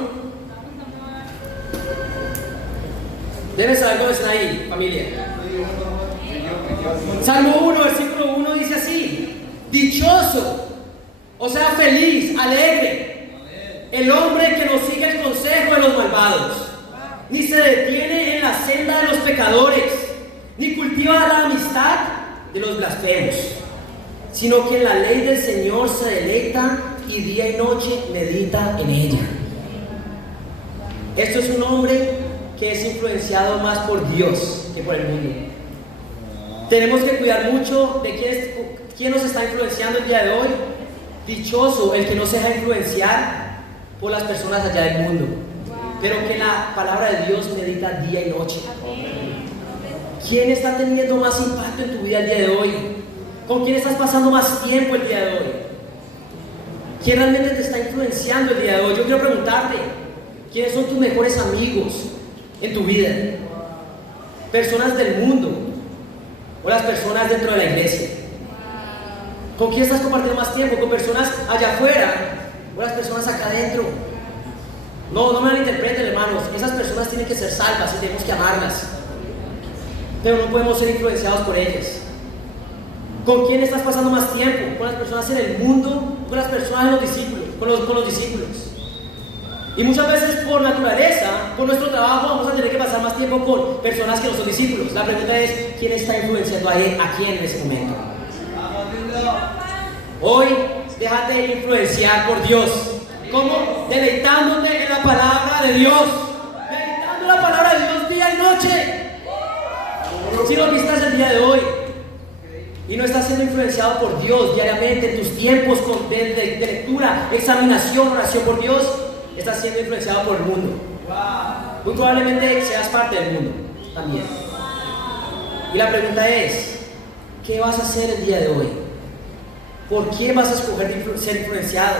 Deben saber cómo están ahí, familia. Salmo 1, versículo 1 dice así: dichoso, o sea, feliz, alegre, el hombre que no sigue el consejo de los malvados, ni se detiene en la senda de los pecadores, ni cultiva la amistad de los blasfemos, sino que en la ley del Señor se deleita y día y noche medita en ella. Esto es un hombre que es influenciado más por Dios que por el mundo. Tenemos que cuidar mucho de quién nos está influenciando el día de hoy. Dichoso el que no se deja influenciar por las personas allá del mundo, pero que la palabra de Dios medita día y noche. ¿Quién está teniendo más impacto en tu vida el día de hoy? ¿Con quién estás pasando más tiempo el día de hoy? ¿Quién realmente te está influenciando el día de hoy? Yo quiero preguntarte, ¿quiénes son tus mejores amigos en tu vida? ¿Personas del mundo o las personas dentro de la iglesia? ¿Con quién estás compartiendo más tiempo? ¿Con personas allá afuera o las personas acá adentro? No me malinterpreten, hermanos. Esas personas tienen que ser salvas y tenemos que amarlas, pero no podemos ser influenciados por ellas. ¿Con quién estás pasando más tiempo? ¿Con las personas en el mundo o con las personas de los discípulos? Con los discípulos. Y muchas veces por naturaleza, por nuestro trabajo, vamos a tener que pasar más tiempo con personas que no son discípulos. La pregunta es, ¿quién está influenciando a quién en ese momento? Hoy, déjate influenciar por Dios. ¿Cómo? Deleitándote en la palabra de Dios. Deleitando la palabra de Dios día y noche. Si lo viste el día de hoy y no estás siendo influenciado por Dios diariamente en tus tiempos de lectura, examinación, oración por Dios, estás siendo influenciado por el mundo. Muy probablemente seas parte del mundo también. Y la pregunta es, ¿qué vas a hacer el día de hoy? ¿Por quién vas a escoger ser influenciado?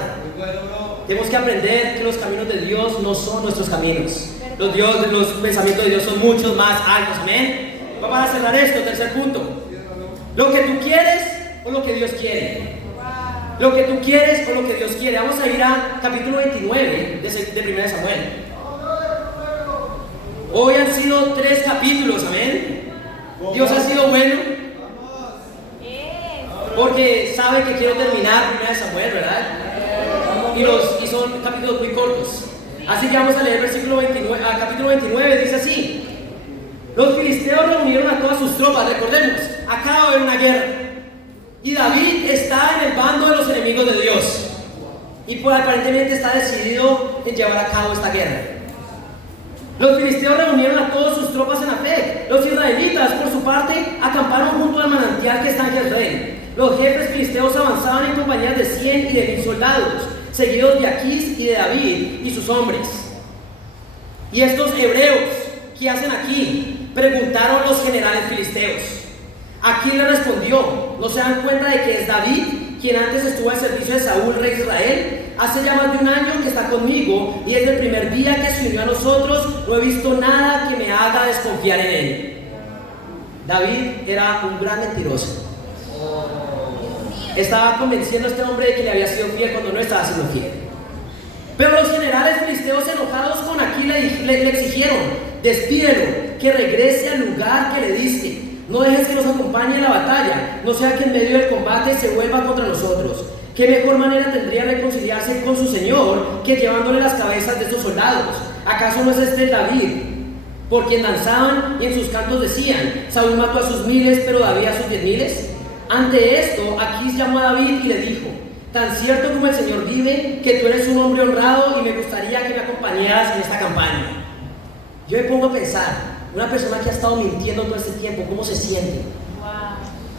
Tenemos que aprender que los caminos de Dios no son nuestros caminos. Los pensamientos de Dios son mucho más altos. Amén. Vamos a cerrar esto, tercer punto. Lo que tú quieres o lo que Dios quiere. Lo que tú quieres o lo que Dios quiere. Vamos a ir a capítulo 29 de 1 Samuel. Hoy han sido 3 capítulos, amén. Dios ha sido bueno, porque sabe que quiero terminar 1 Samuel, ¿verdad? Y son capítulos muy cortos. Así que vamos a leer capítulo 29, dice así: los filisteos reunieron a todas sus tropas. Recordemos, acaba de haber una guerra y David está en el bando de los enemigos de Dios, y pues aparentemente está decidido en llevar a cabo esta guerra. Los filisteos reunieron a todas sus tropas en Afec. Los israelitas, por su parte, acamparon junto al manantial que está en Jezreel. Los jefes filisteos avanzaban en compañías de 100 y de 1000 soldados, seguidos de Aquís y de David y sus hombres. ¿Y estos hebreos qué hacen aquí?, preguntaron los generales filisteos. Aquís le respondió: ¿no se dan cuenta de que es David, quien antes estuvo al servicio de Saúl, rey de Israel? Hace ya más de un año que está conmigo, y desde el primer día que se unió a nosotros no he visto nada que me haga desconfiar en él. David era un gran mentiroso. Estaba convenciendo a este hombre de que le había sido fiel cuando no estaba siendo fiel. Pero los generales filisteos, enojados con Aquís, le exigieron: despídelo, que regrese al lugar que le diste. No dejes que nos acompañe en la batalla, no sea que en medio del combate se vuelva contra nosotros. ¿Qué mejor manera tendría reconciliarse con su señor que llevándole las cabezas de estos soldados? ¿Acaso no es este David, por quien danzaban y en sus cantos decían: Saúl mató a sus 1000, pero David a sus 10,000? Ante esto, Aquís llamó a David y le dijo: tan cierto como el Señor vive, que tú eres un hombre honrado y me gustaría que me acompañaras en esta campaña. Yo me pongo a pensar, una persona que ha estado mintiendo todo este tiempo, ¿cómo se siente?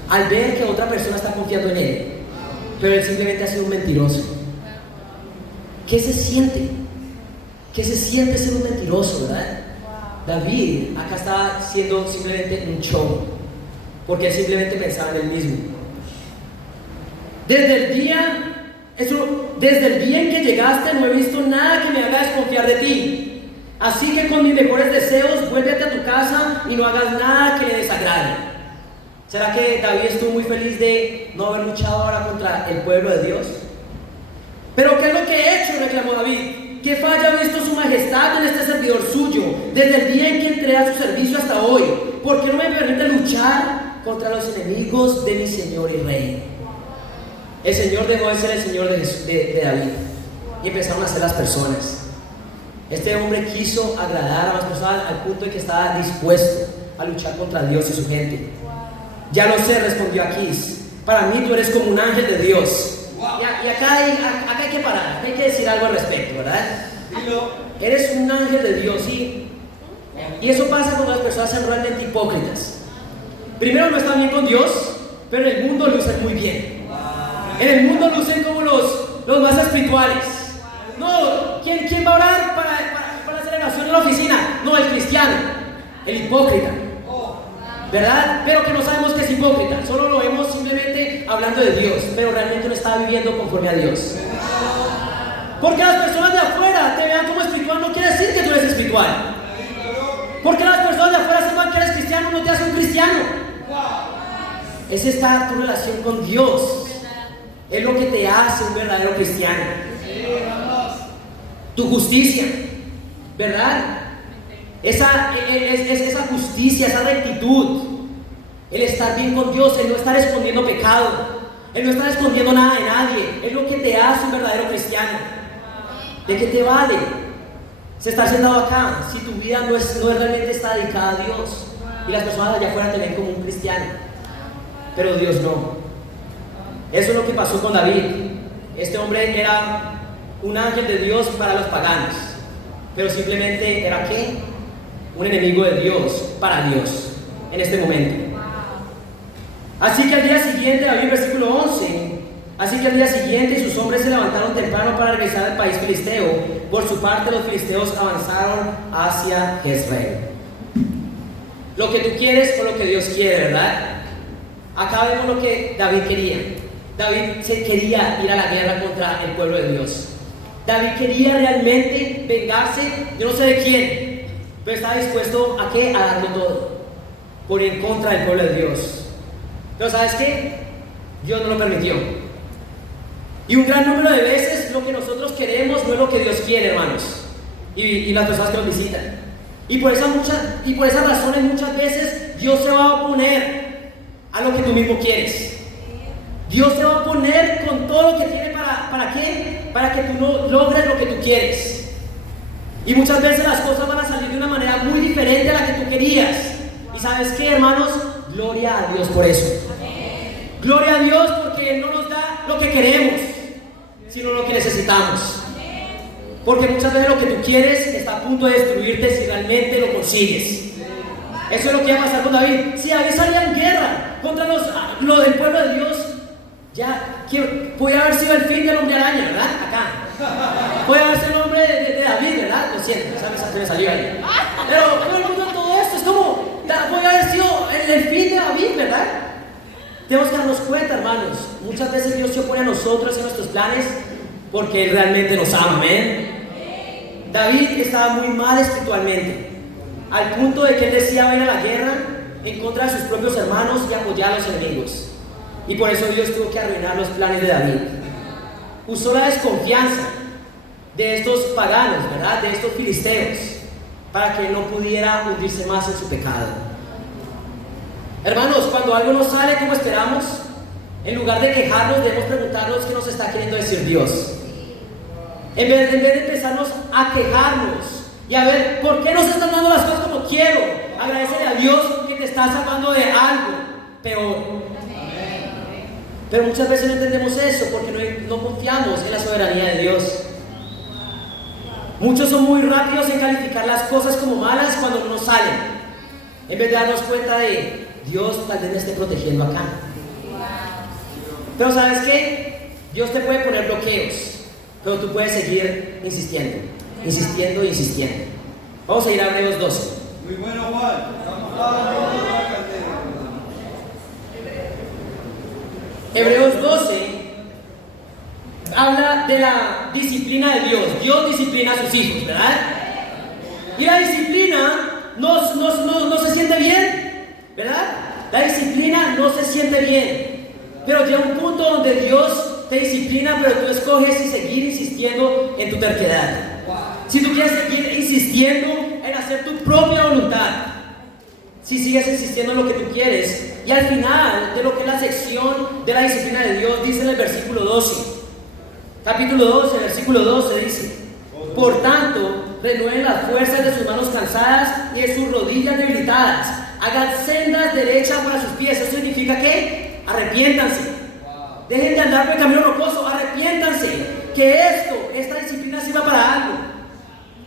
Al ver que otra persona está confiando en él, pero él simplemente ha sido un mentiroso. ¿Qué se siente? ¿Qué se siente ser un mentiroso, verdad? David acá está siendo simplemente un show, porque él simplemente pensaba en él mismo. Desde el día en que llegaste no he visto nada que me haga desconfiar de ti. Así que con mis mejores deseos, vuélvete a tu casa y no hagas nada que le desagrade. ¿Será que David estuvo muy feliz de no haber luchado ahora contra el pueblo de Dios? Pero ¿qué es lo que he hecho?, reclamó David. ¿Qué falla ha visto su majestad en este servidor suyo, desde el día en que entré a su servicio hasta hoy? ¿Por qué no me permite luchar contra los enemigos de mi Señor y Rey? El Señor dejó de ser el Señor de David y empezaron a ser las personas. Este hombre quiso agradar a las personas al punto de que estaba dispuesto a luchar contra Dios y su gente. Ya lo sé, respondió Aquís. Para mí tú eres como un ángel de Dios. Y acá hay que parar, acá hay que decir algo al respecto, ¿verdad? Eres un ángel de Dios, ¿sí? Y eso pasa cuando las personas son realmente hipócritas. Primero no están bien con Dios, pero en el mundo lucen muy bien. En el mundo lucen como los más espirituales. No, ¿quién va a orar para hacer oración en la oficina? No, el cristiano, el hipócrita, ¿verdad? Pero que no sabemos que es hipócrita, solo lo vemos simplemente hablando de Dios, pero realmente no está viviendo conforme a Dios. Porque las personas de afuera te vean como espiritual no quiere decir que tú eres espiritual. Porque las personas de afuera sepan que eres cristiano no te hace un cristiano. Es esta tu relación con Dios, es lo que te hace un verdadero cristiano. Tu justicia, ¿verdad? Esa justicia, esa rectitud, el estar bien con Dios, el no estar escondiendo pecado, el no estar escondiendo nada de nadie, es lo que te hace un verdadero cristiano. ¿De qué te vale se estar sentado acá si tu vida no realmente está dedicada a Dios y las personas allá afuera te ven como un cristiano, pero Dios no? Eso es lo que pasó con David. Este hombre era un ángel de Dios para los paganos, pero simplemente era ¿qué? Un enemigo de Dios para Dios en este momento. Así que al día siguiente, David, versículo 11, así que al día siguiente sus hombres se levantaron temprano para regresar al país filisteo. Por su parte los filisteos avanzaron hacia Jezreel. Lo que tú quieres o lo que Dios quiere, ¿verdad? Acá vemos lo que David quería. David se quería ir a la guerra contra el pueblo de Dios. David quería realmente vengarse, yo no sé de quién, pero estaba dispuesto a ¿qué? A darlo todo por ir en contra del pueblo de Dios. Pero ¿sabes qué? Dios no lo permitió. Y un gran número de veces lo que nosotros queremos no es lo que Dios quiere, hermanos, y las personas que nos visitan. Y por esas razones muchas veces Dios se va a oponer a lo que tú mismo quieres. Dios se va a oponer con todo lo que tiene ¿para qué? Para que tú no logres lo que tú quieres. Y muchas veces las cosas van a salir de una manera muy diferente a la que tú querías. ¿Y sabes qué, hermanos? Gloria a Dios por eso. Gloria a Dios porque Él no nos da lo que queremos, sino lo que necesitamos. Porque muchas veces lo que tú quieres está a punto de destruirte si realmente lo consigues. Eso es lo que iba a pasar con David. Si David salía en guerra contra del pueblo de Dios, ya podía haber sido el fin del hombre araña, ¿verdad? Acá podía haber sido el nombre de David, ¿verdad? Lo siento, se me salió ahí. Pero todo el mundo en todo esto es como podía haber sido el fin de David, ¿verdad? Tenemos que darnos cuenta, hermanos, muchas veces Dios se opone a nosotros y a nuestros planes porque Él realmente nos ama, amén. David estaba muy mal espiritualmente, al punto de que él deseaba ir a la guerra en contra de sus propios hermanos y apoyar a los enemigos. Y por eso Dios tuvo que arruinar los planes de David. Usó la desconfianza de estos paganos, ¿verdad? De estos filisteos, para que él no pudiera hundirse más en su pecado. Hermanos, cuando algo no sale como esperamos, en lugar de quejarnos, debemos preguntarnos qué nos está queriendo decir Dios. En vez de empezarnos a quejarnos y a ver por qué no se están dando las cosas como quiero, agradecerle a Dios que te está sacando de algo peor. Pero muchas veces no entendemos eso porque no confiamos en la soberanía de Dios. Muchos son muy rápidos en calificar las cosas como malas cuando no salen, en vez de darnos cuenta de Dios tal vez me esté protegiendo acá. Pero ¿sabes qué? Dios te puede poner bloqueos, pero tú puedes seguir insistiendo. Vamos a ir a Hebreos 12. Muy bueno, Juan. Hebreos 12 habla de la disciplina de Dios. Dios disciplina a sus hijos, ¿verdad? Y la disciplina no se siente bien, ¿verdad? La disciplina no se siente bien. Pero llega un punto donde Dios te disciplina, pero tú escoges si seguir insistiendo en tu terquedad. Si tú quieres seguir insistiendo en hacer tu propia voluntad, si sigues insistiendo en lo que tú quieres, y al final de lo que es la sección de la disciplina de Dios, dice en el versículo 12, capítulo 12, versículo 12 dice: por tanto, renueven las fuerzas de sus manos cansadas y de sus rodillas debilitadas, hagan sendas derechas para sus pies. Eso significa que arrepiéntanse, dejen de andar por el camino rocoso, arrepiéntanse, que esta disciplina sirva para algo.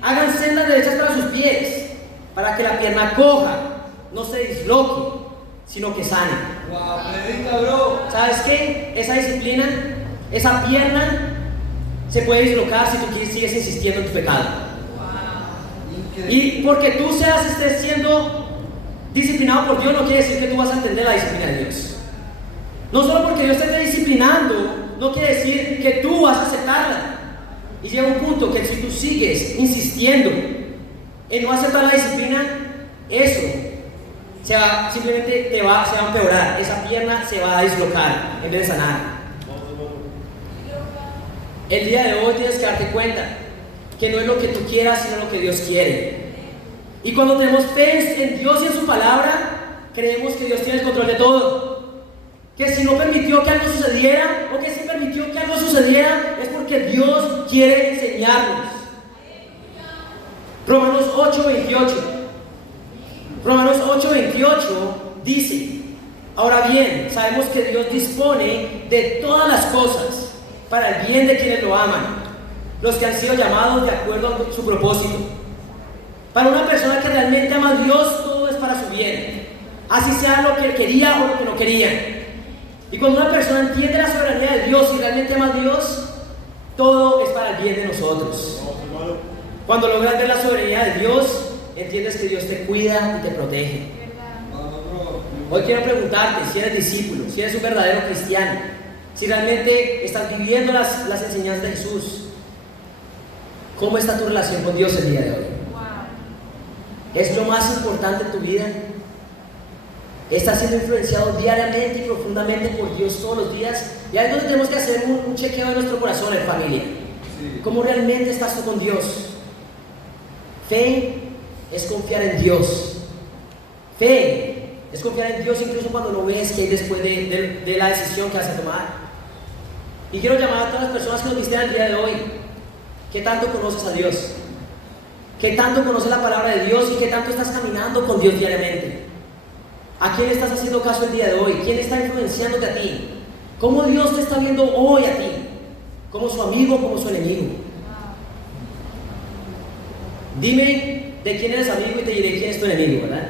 Hagan sendas derechas para sus pies, para que la pierna coja no se disloque, sino que sane. Predica, bro. ¿Sabes qué? Esa disciplina, esa pierna se puede dislocar si tú sigues insistiendo en tu pecado. Y porque tú estés siendo disciplinado por Dios, no quiere decir que tú vas a entender la disciplina de Dios. No solo porque Dios te esté disciplinando, no quiere decir que tú vas a aceptarla. Y llega un punto que si tú sigues insistiendo en no aceptar la disciplina, eso simplemente se va a empeorar. Esa pierna se va a dislocar en vez de sanar. El día de hoy tienes que darte cuenta que no es lo que tú quieras, sino lo que Dios quiere. Y cuando tenemos fe en Dios y en su palabra, creemos que Dios tiene el control de todo. Que si no permitió que algo sucediera, o que si permitió que algo sucediera, es porque Dios quiere enseñarnos. Romanos 8:28. Romanos 8:28 dice: ahora bien, sabemos que Dios dispone de todas las cosas para el bien de quienes lo aman, los que han sido llamados de acuerdo a su propósito. Para una persona que realmente ama a Dios, todo es para su bien, así sea lo que quería o lo que no quería. Y cuando una persona entiende la soberanía de Dios y realmente ama a Dios, todo es para el bien de nosotros. Cuando logras ver la soberanía de Dios, entiendes que Dios te cuida y te protege. Hoy quiero preguntarte si eres discípulo, si eres un verdadero cristiano, si realmente estás viviendo las enseñanzas de Jesús. ¿Cómo está tu relación con Dios el día de hoy? ¿Es lo más importante en tu vida? ¿Estás siendo influenciado diariamente y profundamente por Dios todos los días? Y ahí es donde tenemos que hacer un chequeo de nuestro corazón en familia. ¿Cómo realmente estás tú con Dios? Fe es confiar en Dios. Fe es confiar en Dios incluso cuando no ves qué hay después de la decisión que vas a tomar. Y quiero llamar a todas las personas que nos visitan el día de hoy. ¿Qué tanto conoces a Dios? ¿Qué tanto conoces la palabra de Dios y qué tanto estás caminando con Dios diariamente? ¿A quién estás haciendo caso el día de hoy? ¿Quién está influenciándote a ti? ¿Cómo Dios te está viendo hoy a ti? ¿Como su amigo o como su enemigo? Dime de quién eres amigo y te diré quién es tu enemigo, ¿verdad?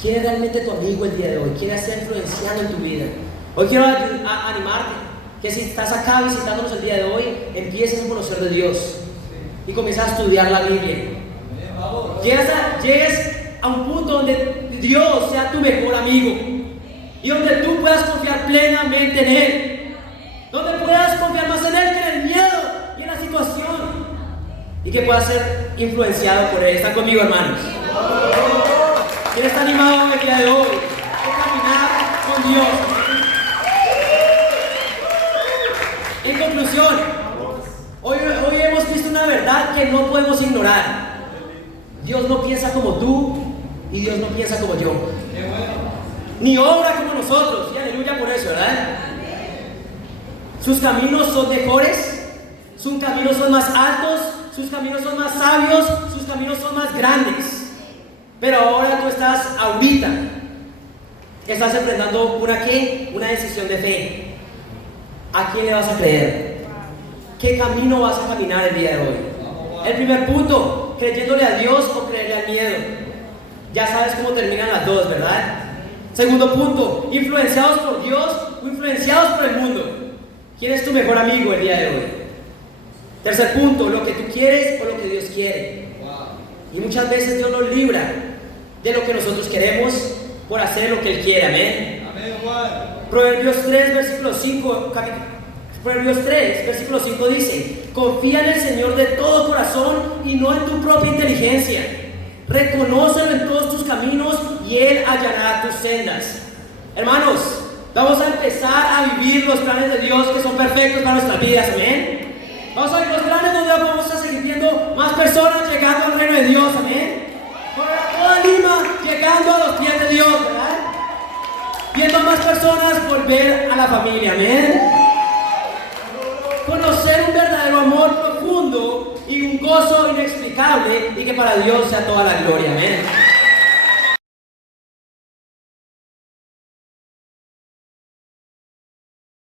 ¿Quién es realmente tu amigo el día de hoy? ¿Quién está influenciando en tu vida? Hoy quiero animarte que si estás acá visitándonos el día de hoy, empieces a conocer de Dios y comiences a estudiar la Biblia. Llegues a un punto donde Dios sea tu mejor amigo y donde tú puedas confiar plenamente en Él, donde puedas confiar más en Él que en el miedo y en la situación, y que puedas ser influenciado por Él. ¿Están conmigo, hermanos? ¿Quién está animado el día de hoy a caminar con Dios? En conclusión, hoy hemos visto una verdad que no podemos ignorar. Dios no piensa como tú y Dios no piensa como yo, ni obra como nosotros. Y aleluya por eso, ¿verdad? Sus caminos son mejores, sus caminos son más altos, sus caminos son más sabios, sus caminos son más grandes. Pero ahora tú ahorita estás enfrentando una decisión de fe. ¿A quién le vas a creer? ¿Qué camino vas a caminar el día de hoy? El primer punto, creyéndole a Dios o creerle al miedo. Ya sabes cómo terminan las dos, ¿verdad? Segundo punto, influenciados por Dios o influenciados por el mundo. ¿Quién es tu mejor amigo el día de hoy? Tercer punto, lo que tú quieres o lo que Dios quiere. Y muchas veces Dios nos libra de lo que nosotros queremos por hacer lo que Él quiere. Amén. Amén, Juan. Proverbios 3, versículo 5 dice: Confía en el Señor de todo corazón y no en tu propia inteligencia. Reconócelo en todos tus caminos y Él allanará tus sendas. Hermanos, vamos a empezar a vivir los planes de Dios que son perfectos para nuestras vidas, amén. Vamos a ver los planes donde vamos a seguir viendo más personas llegando al reino de Dios, amén. Por toda Lima llegando a los pies de Dios, ¿verdad? Viendo a más personas volver a la familia, amén. Conocer un verdadero amor profundo y un gozo inexplicable y que para Dios sea toda la gloria, amén.